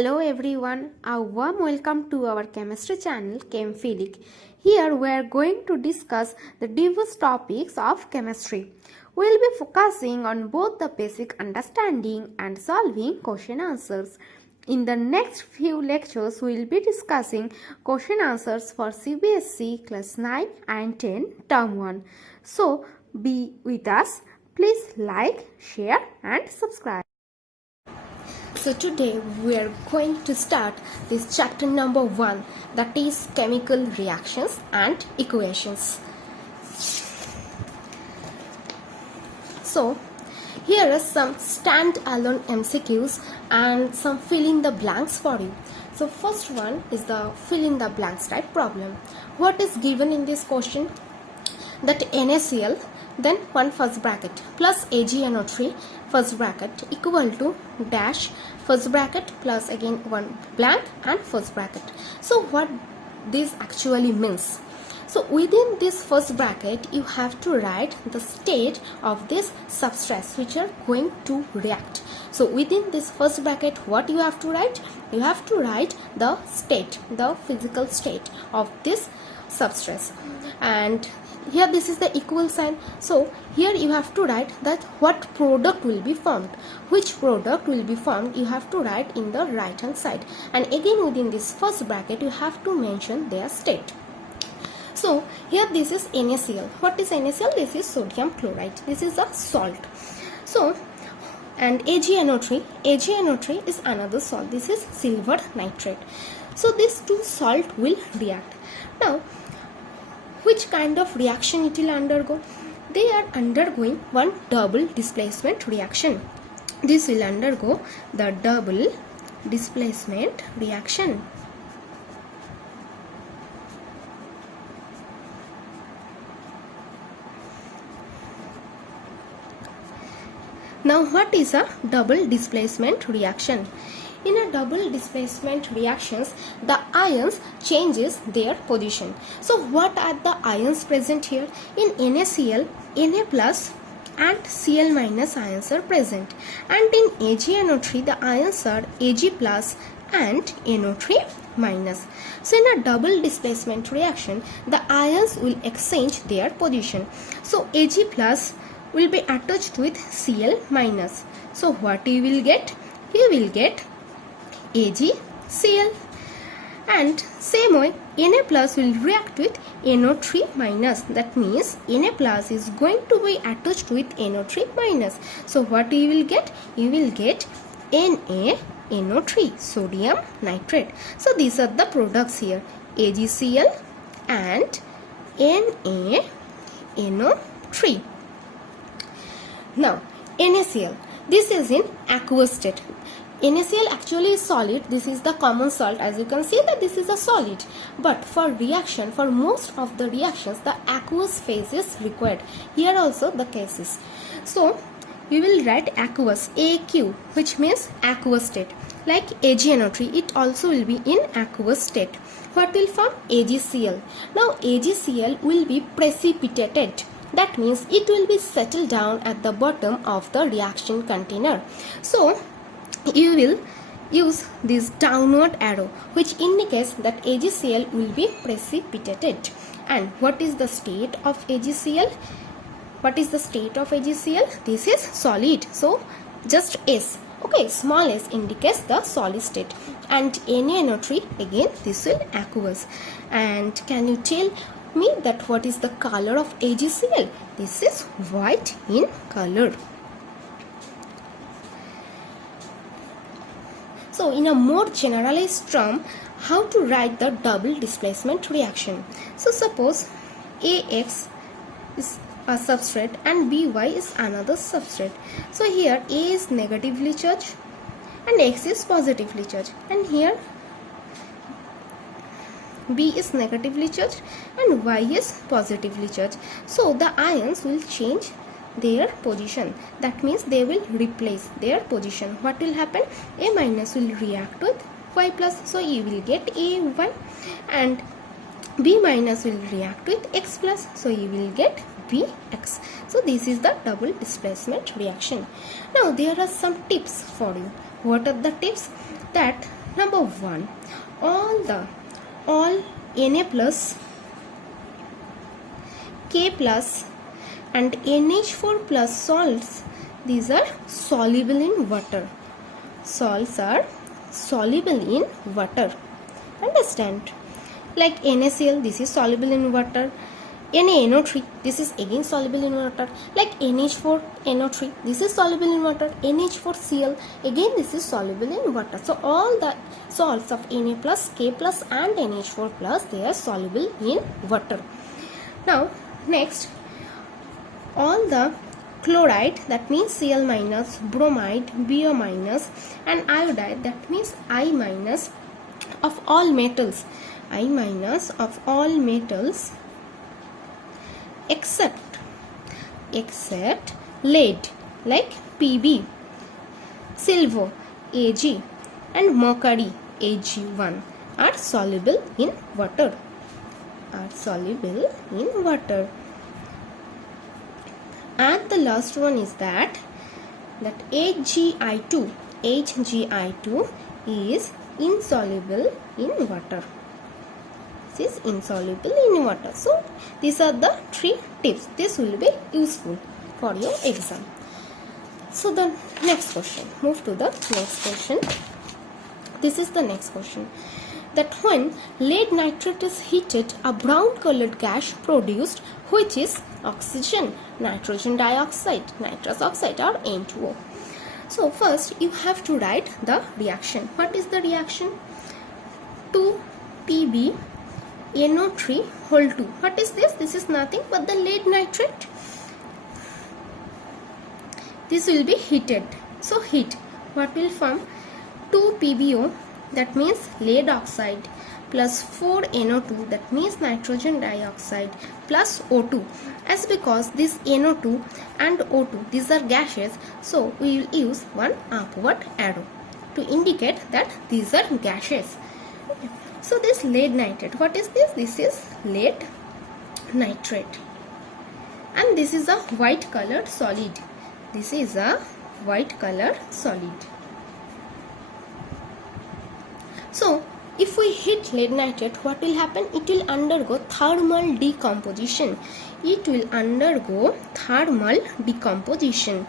Hello everyone, a warm welcome to our chemistry channel ChemPhilic. Here we are going to discuss the diverse topics of chemistry. We will be focusing on both the basic understanding and solving question answers. In the next few lectures, we will be discussing question answers for CBSE class 9 and 10 term 1. So be with us. Please like, share and subscribe. So today we are going to start this chapter number 1, that is chemical reactions and equations. So here are some stand-alone MCQs and some fill in the blanks for you. So first one is the fill in the blanks type problem. What is given in this question? That NaCl, then one first bracket plus AgNO3 first bracket equal to dash first bracket plus again one blank and first bracket. So what this actually means? So within this first bracket you have to write the state of this substrates which are going to react. So within this first bracket what you have to write? You have to write the state, the physical state of this substrates. And here this is the equal sign. So here you have to write that what product will be formed. Which product will be formed you have to write in the right hand side. And again within this first bracket you have to mention their state. So here this is NaCl. What is NaCl? This is sodium chloride. This is a salt. So and AgNO3. AgNO3 is another salt. This is silver nitrate. So these two salt will react. Now which kind of reaction it will undergo? They are undergoing one double displacement reaction. This will undergo the double displacement reaction. Now what is a double displacement reaction? In a double displacement reactions, the ions changes their position. So what are the ions present here? In NaCl, Na plus and Cl minus ions are present. And in AgNO3, the ions are Ag plus and NO3 minus. So in a double displacement reaction, the ions will exchange their position. So Ag plus will be attached with Cl minus. So what you will get? You will get AgCl, and same way Na plus will react with NO3 minus. That means Na plus is going to be attached with NO3 minus. So what you will get? You will get NaNO3, sodium nitrate. So these are the products here, AgCl and NaNO3. Now NaCl, this is in aqueous state. NaCl actually is solid. This is the common salt. As you can see that this is a solid. But for reaction, for most of the reactions, the aqueous phase is required. Here also the case is. So we will write aqueous, AQ, which means aqueous state. Like AgNO3, it also will be in aqueous state. What will form? AgCl. Now AgCl will be precipitated. That means it will be settled down at the bottom of the reaction container. So you will use this downward arrow which indicates that AgCl will be precipitated. And what is the state of AgCl? What is the state of AgCl? This is solid. So just S. Okay, small s indicates the solid state. And NaNO3, again this will aqueous. And can you tell me that what is the color of AgCl? This is white in color. So in a more generalized term, how to write the double displacement reaction? So suppose AX is a substrate and BY is another substrate. So here A is negatively charged and X is positively charged, and here B is negatively charged and Y is positively charged. So the ions will change their position. That means they will replace their position. What will happen? A minus will react with Y plus. So you will get AY, and B minus will react with X plus. So you will get Bx. So this is the double displacement reaction. Now there are some tips for you. What are the tips? That Number 1, all Na plus, K plus and NH4 plus salts, these are soluble in water. Salts are soluble in water. Understand? Like NaCl, this is soluble in water. NaNO3, this is again soluble in water. Like NH4NO3, this is soluble in water. NH4Cl, again this is soluble in water. So all the salts of Na plus, K plus and NH4 plus, they are soluble in water. Now next, all the chloride, that means Cl minus, bromide, Br minus and iodide, that means I minus of all metals, I minus of all metals except lead, like Pb, silver, Ag and mercury, Ag1, are soluble in water. And the last one is that HgI2 is insoluble in water. This is insoluble in water. So these are the 3 tips. This will be useful for your exam. So the next question, move to the next question. This is the next question. That when lead nitrate is heated, a brown colored gas produced, which is oxygen, nitrogen dioxide, nitrous oxide or N2O. So first you have to write the reaction. What is the reaction? 2PbNO3 whole 2. What is this? This is nothing but the lead nitrate. This will be heated. So heat, what will form? 2PbO, that means lead oxide, plus 4NO2, that means nitrogen dioxide, plus O2. As because this NO2 and O2, these are gases, so we will use one upward arrow to indicate that these are gases. Okay. So this lead nitrate, what is this? This is lead nitrate. And this is a white colored solid. This is a white colored solid. So if we heat lead nitrate, what will happen? It will undergo thermal decomposition. It will undergo thermal decomposition.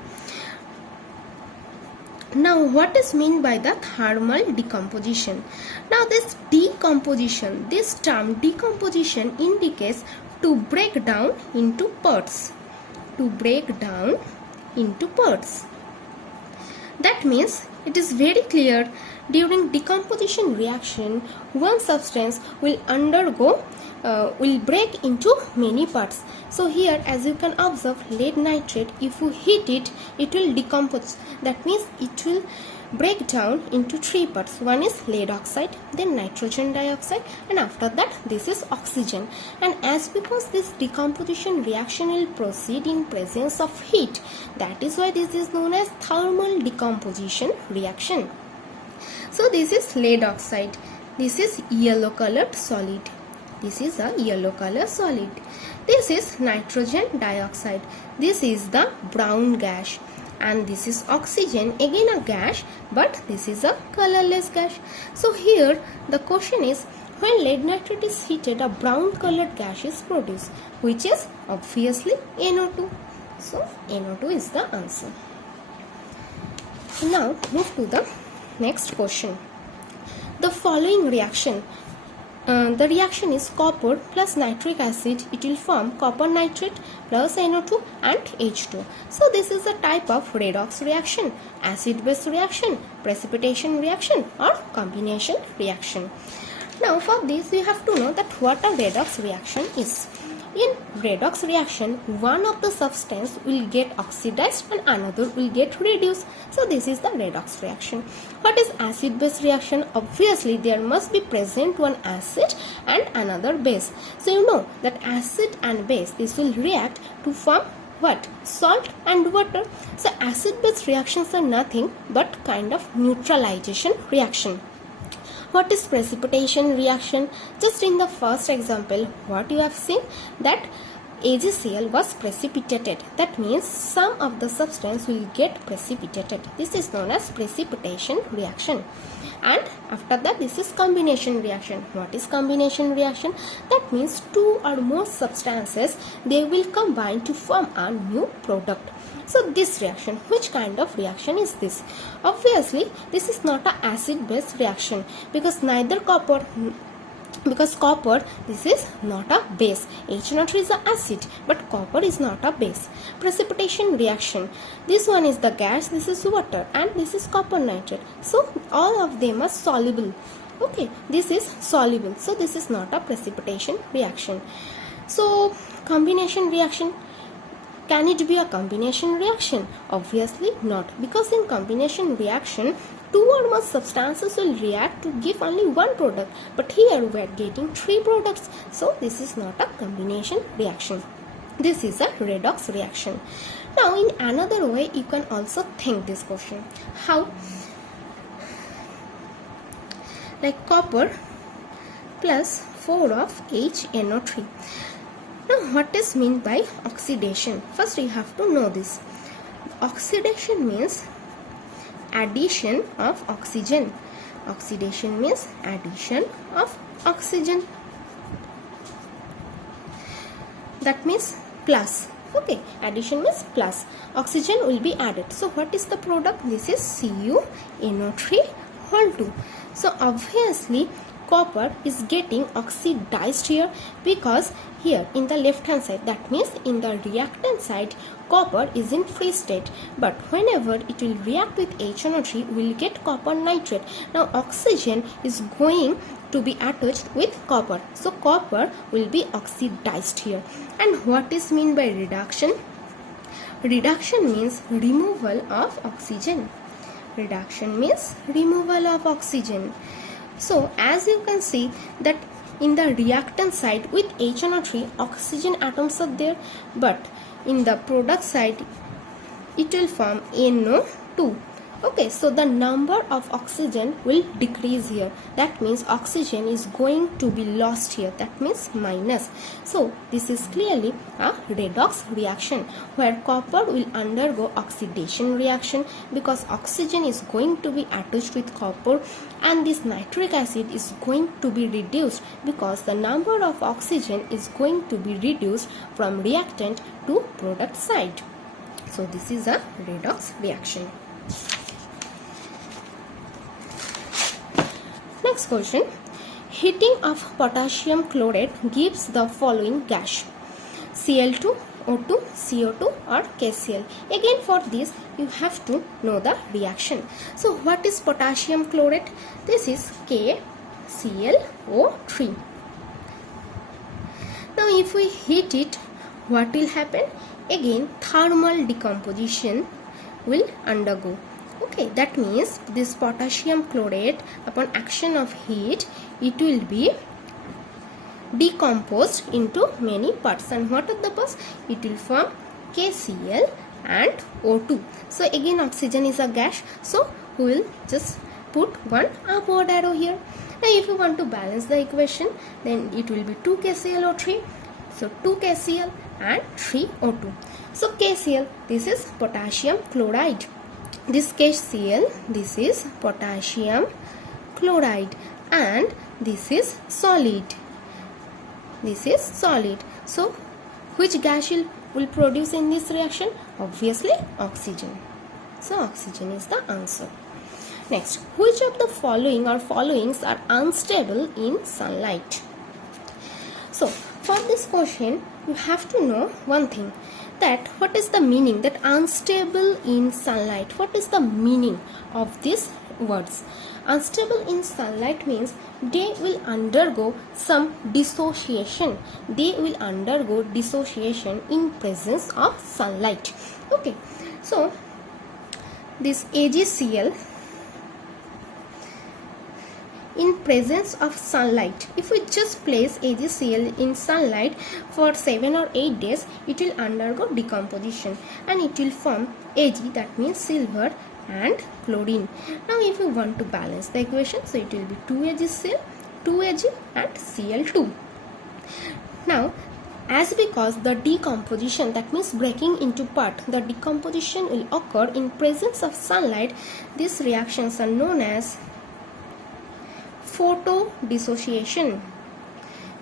Now what is meant by the thermal decomposition? Now this decomposition, this term decomposition indicates to break down into parts. To break down into parts. That means it is very clear, during decomposition reaction, one substance will break into many parts. So here, as you can observe, lead nitrate, if you heat it, it will decompose. That means it will break down into 3 parts. One is lead oxide, then nitrogen dioxide, and after that this is oxygen. And as because this decomposition reaction will proceed in presence of heat, that is why this is known as thermal decomposition reaction. So this is lead oxide. This is yellow colored solid. This is a yellow color solid. This is nitrogen dioxide. This is the brown gas. And this is oxygen, again a gas, but this is a colorless gas. So here the question is, when lead nitrate is heated, a brown colored gas is produced, which is obviously NO2. So NO2 is the answer. Now move to the next question. The following reaction, the reaction is copper plus nitric acid. It will form copper nitrate plus NO2 and H2. So this is a type of redox reaction, acid base reaction, precipitation reaction or combination reaction. Now for this you have to know that what a redox reaction is. In redox reaction, one of the substance will get oxidized and another will get reduced. So this is the redox reaction. What is acid base reaction? Obviously there must be present one acid and another base. So you know that acid and base, this will react to form what? Salt and water. So acid base reactions are nothing but kind of neutralization reaction. What is precipitation reaction? Just in the first example, what you have seen, that AgCl was precipitated. That means some of the substance will get precipitated. This is known as precipitation reaction. and after that this is combination reaction. What is combination reaction? That means two or more substances, they will combine to form a new product. So this reaction, which kind of reaction is this? Obviously this is not an acid base reaction, because copper, this is not a base. HNO3 is an acid, but copper is not a base. Precipitation reaction, this one is the gas, this is water, and this is copper nitrate. So all of them are soluble. Okay, this is soluble, so this is not a precipitation reaction. So combination reaction, can it be a combination reaction? Obviously not, because in combination reaction, two or more substances will react to give only one product, but here we are getting three products, so this is not a combination reaction. This is a redox reaction. Now in another way you can also think this question. How? Like copper plus 4 of HNO3. Now what is meant by oxidation? First you have to know this. Oxidation means addition of oxygen. Oxidation means addition of oxygen. That means plus. Okay, addition means plus. Oxygen will be added. So what is the product? This is CuNO3 whole 2. So obviously copper is getting oxidized here, because here in the left hand side, that means in the reactant side, copper is in free state, but whenever it will react with HNO3, we will get copper nitrate. Now oxygen is going to be attached with copper, so copper will be oxidized here. And what is mean by reduction? Reduction means removal of oxygen. Reduction means removal of oxygen. So as you can see that in the reactant side with HNO3, oxygen atoms are there, but in the product side it will form NO2. Okay, so the number of oxygen will decrease here. That means oxygen is going to be lost here. That means minus. So this is clearly a redox reaction, where copper will undergo oxidation reaction, because oxygen is going to be attached with copper, and this nitric acid is going to be reduced, because the number of oxygen is going to be reduced from reactant to product side. So this is a redox reaction. Next question. Heating of potassium chlorate gives the following gas: Cl2, O2, CO2 or KCl. Again for this you have to know the reaction. So what is potassium chlorate? This is KClO3. Now if we heat it, what will happen? Again thermal decomposition will undergo. Okay, that means this potassium chlorate, upon action of heat, it will be decomposed into many parts. And what are the parts? It will form KCl and O2. So again oxygen is a gas, so we will just put one upward arrow here. Now if you want to balance the equation, then it will be 2 KClO3. So 2 KCl and 3 O2. So KCl, this is potassium chloride. This KCl, this is potassium chloride, and this is solid. This is solid. So which gas will produce in this reaction? Obviously oxygen. So oxygen is the answer. Next, which of the following or followings are unstable in sunlight? So for this question you have to know one thing, that what is the meaning that unstable in sunlight? What is the meaning of these words? Unstable in sunlight means they will undergo some dissociation. They will undergo dissociation in presence of sunlight. Okay, so this AgCl in presence of sunlight, if we just place AgCl in sunlight for 7 or 8 days, it will undergo decomposition and it will form Ag, that means silver and chlorine. Now if you want to balance the equation, so it will be 2AgCl, 2Ag and Cl2. Now as because the decomposition, that means breaking into part, the decomposition will occur in presence of sunlight, these reactions are known as photodissociation.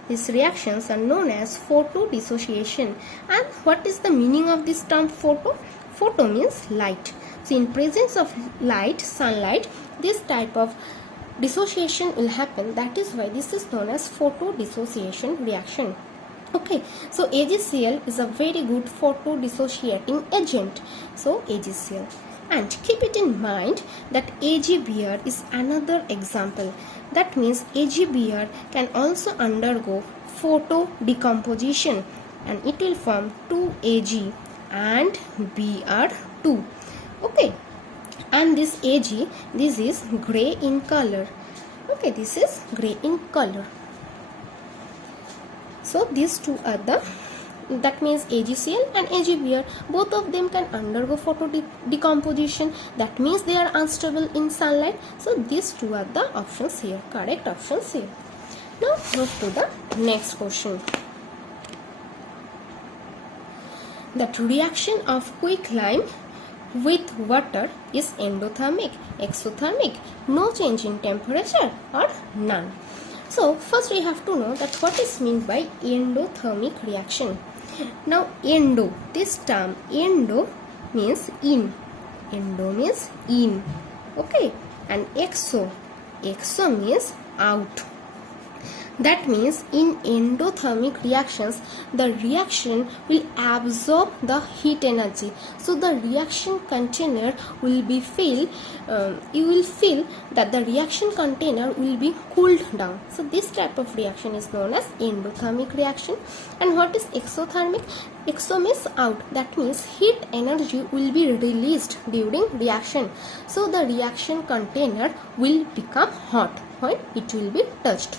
These reactions are known as photodissociation. And what is the meaning of this term photo? Photo means light. So in presence of light, sunlight, this type of dissociation will happen. That is why this is known as photodissociation reaction. Okay, so AgCl is a very good photodissociating agent. So AgCl. And keep it in mind that AgBr is another example. That means AgBr can also undergo photo decomposition and it will form 2Ag and Br2. Okay, and this Ag, this is gray in color. Okay, this is gray in color. So these two are the, that means AgCl and AgBr, both of them can undergo photo decomposition. That means they are unstable in sunlight. So these two are the options here, correct options here. Now move to the next question. That reaction of quicklime with water is endothermic, exothermic, no change in temperature, or none. So first we have to know that what is meant by endothermic reaction. Now endo, this term endo means in, endo means in, okay, and exo means out. That means in endothermic reactions, the reaction will absorb the heat energy. So the reaction container will be filled, you will feel that the reaction container will be cooled down. So this type of reaction is known as endothermic reaction. And what is exothermic? Exo means out. That means heat energy will be released during reaction. So the reaction container will become hot when it will be touched.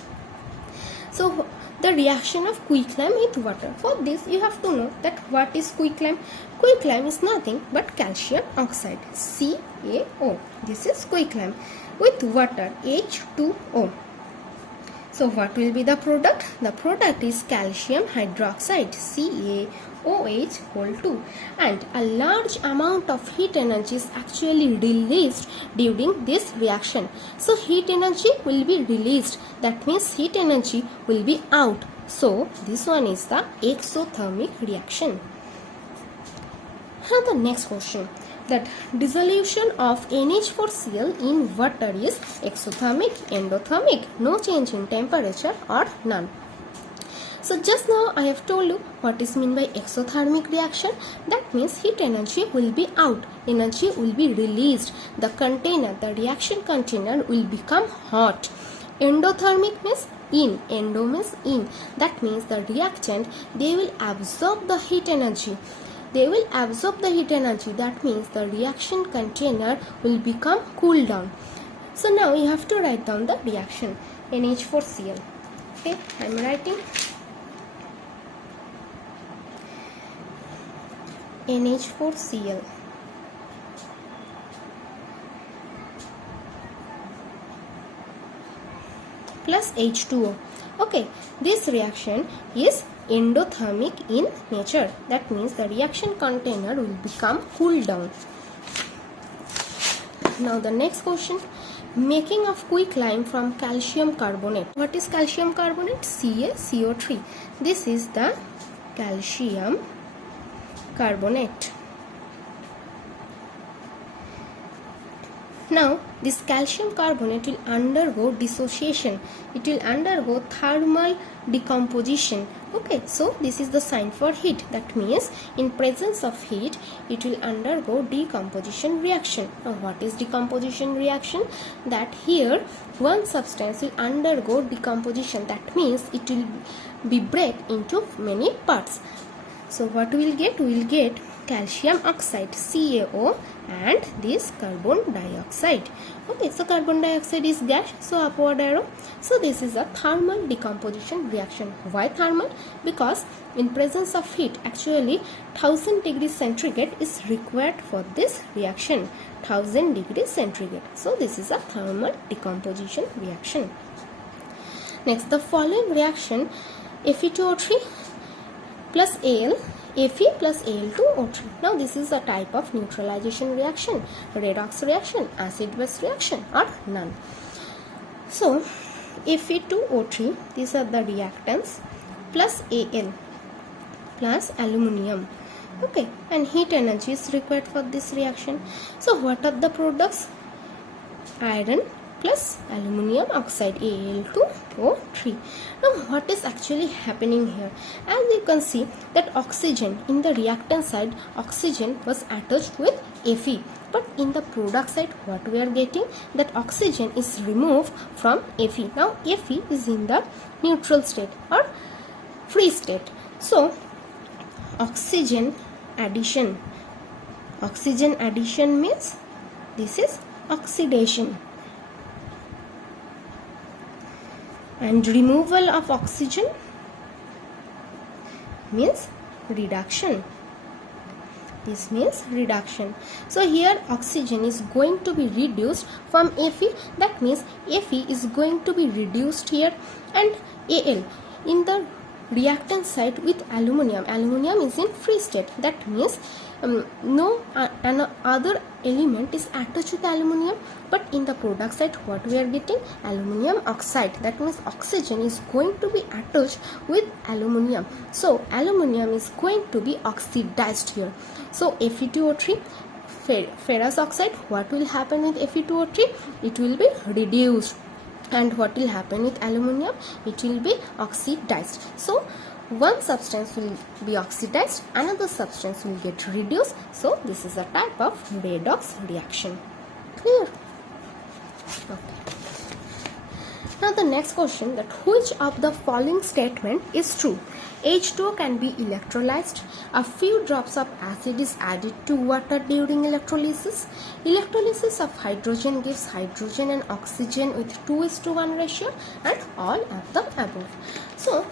So the reaction of quicklime with water. For this you have to know that what is quicklime. Quicklime is nothing but calcium oxide, CaO. This is quicklime with water, H2O. So what will be the product? The product is calcium hydroxide, CaOH2, and a large amount of heat energy is actually released during this reaction. So heat energy will be released. That means heat energy will be out. So this one is the exothermic reaction. Now the next question. That dissolution of NH4Cl in water is exothermic, endothermic, no change in temperature, or none. So just now I have told you what is meant by exothermic reaction. That means heat energy will be out, energy will be released. The container, the reaction container will become hot. Endothermic means in, endo means in. That means the reactant, they will absorb the heat energy. They will absorb the heat energy. That means the reaction container will become cool down. So now you have to write down the reaction NH4Cl. Okay, I am writing NH4Cl plus H2O. Okay, this reaction is endothermic in nature. That means the reaction container will become cooled down. Now the next question. Making of quicklime from calcium carbonate. What is calcium carbonate? CaCO3. This is the calcium carbonate. Now this calcium carbonate will undergo dissociation. It will undergo thermal decomposition. Okay, so this is the sign for heat. That means in presence of heat, it will undergo decomposition reaction. Now what is decomposition reaction? That here one substance will undergo decomposition. That means it will be break into many parts. So what we will get? We will get calcium oxide, CaO, and this carbon dioxide. Okay, so carbon dioxide is gas, so upward arrow. So this is a thermal decomposition reaction. Why thermal? Because in presence of heat, actually 1000 degrees centigrade is required for this reaction. 1000 degrees centigrade. So this is a thermal decomposition reaction. Next, the following reaction, Fe2O3 plus Al, Fe plus Al2O3. Now this is a type of neutralization reaction, redox reaction, acid base reaction, or none. So Fe2O3, these are the reactants, plus Al plus aluminium. Okay, and heat energy is required for this reaction. So what are the products? Iron plus aluminium oxide, Al2O3. Now what is actually happening here? As you can see that oxygen in the reactant side, oxygen was attached with Fe, but in the product side what we are getting, that oxygen is removed from Fe. Now Fe is in the neutral state or free state. So oxygen addition means this is oxidation, and removal of oxygen means reduction. This means reduction. So here oxygen is going to be reduced from Fe, that means Fe is going to be reduced here, and Al in the reactant side with aluminium is in free state, that means no other element is attached with aluminium, but in the product side what we are getting, aluminium oxide, that means oxygen is going to be attached with aluminium, so aluminium is going to be oxidized here. So Fe2O3, ferrous oxide, what will happen with Fe2O3? It will be reduced. And what will happen with aluminium? It will be oxidized. So one substance will be oxidized, another substance will get reduced. So this is a type of redox reaction. Clear? Okay. Now the next question, that which of the following statement is true? H2O can be electrolyzed. A few drops of acid is added to water during electrolysis. Electrolysis of hydrogen gives hydrogen and oxygen with 2:1 ratio, and all of the above. So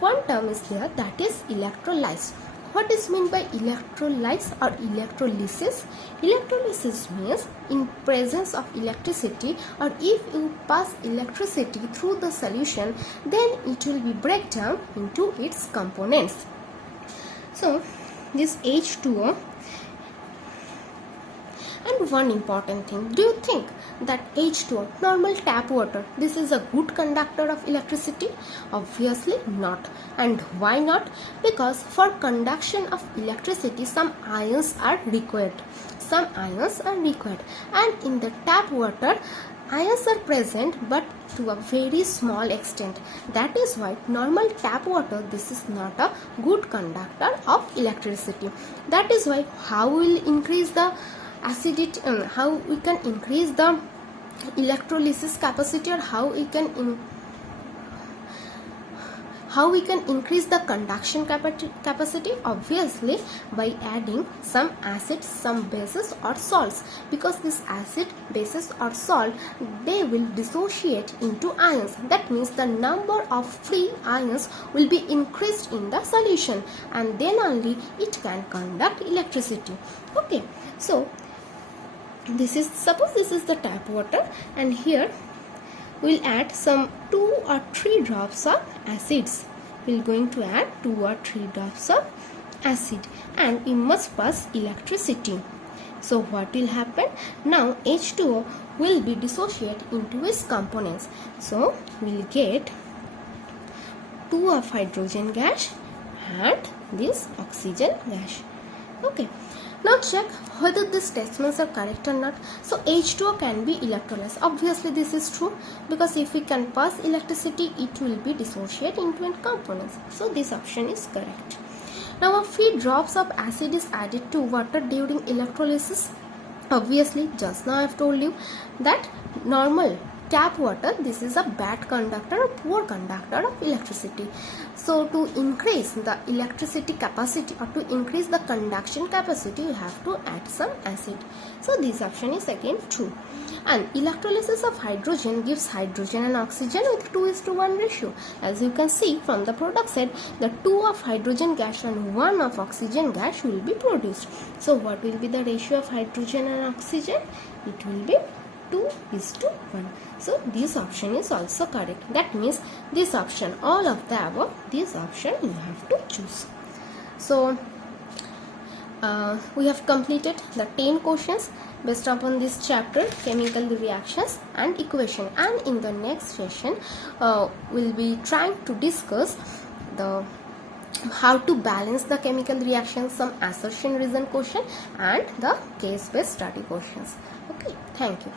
one term is there, that is electrolyzed. What is meant by electrolyze or electrolysis? Electrolysis means in presence of electricity, or if you pass electricity through the solution, then it will be break down into its components. So this H2O. And one important thing, do you think that H2O, normal tap water, this is a good conductor of electricity? Obviously not. And why not? Because for conduction of electricity some ions are required. And in the tap water ions are present, but to a very small extent. That is why normal tap water, this is not a good conductor of electricity. That is why how we will increase the acidity, how we can increase the electrolysis capacity, or how we can increase the conduction capacity? Obviously by adding some acids, some bases or salts, because this acid, bases or salt, they will dissociate into ions. That means the number of free ions will be increased in the solution, and then only it can conduct electricity. Okay, so this is, suppose this is the tap water, and here we'll add some 2 or 3 drops of acids. We're going to add 2 or 3 drops of acid, and we must pass electricity. So what will happen? Now H2O will be dissociated into its components. So we'll get 2 of hydrogen gas and this oxygen gas. Okay. Now check whether these statements are correct or not. So H2O can be electrolyzed. Obviously this is true, because if we can pass electricity, it will be dissociated into its components. So this option is correct. Now a few drops of acid is added to water during electrolysis. Obviously just now I have told you that normal tap water, this is a bad conductor, a poor conductor of electricity. So to increase the electricity capacity, or to increase the conduction capacity, you have to add some acid. So this option is again true. And electrolysis of hydrogen gives hydrogen and oxygen with 2:1 ratio. As you can see from the product side, the 2 of hydrogen gas and 1 of oxygen gas will be produced. So what will be the ratio of hydrogen and oxygen? It will be 2:1. So this option is also correct. That means this option, all of the above, this option you have to choose. So We have completed the 10 questions based upon this chapter, chemical reactions and equation, and in the next session we'll be trying to discuss the how to balance the chemical reactions, some assertion reason question and the case based study questions. Okay, thank you.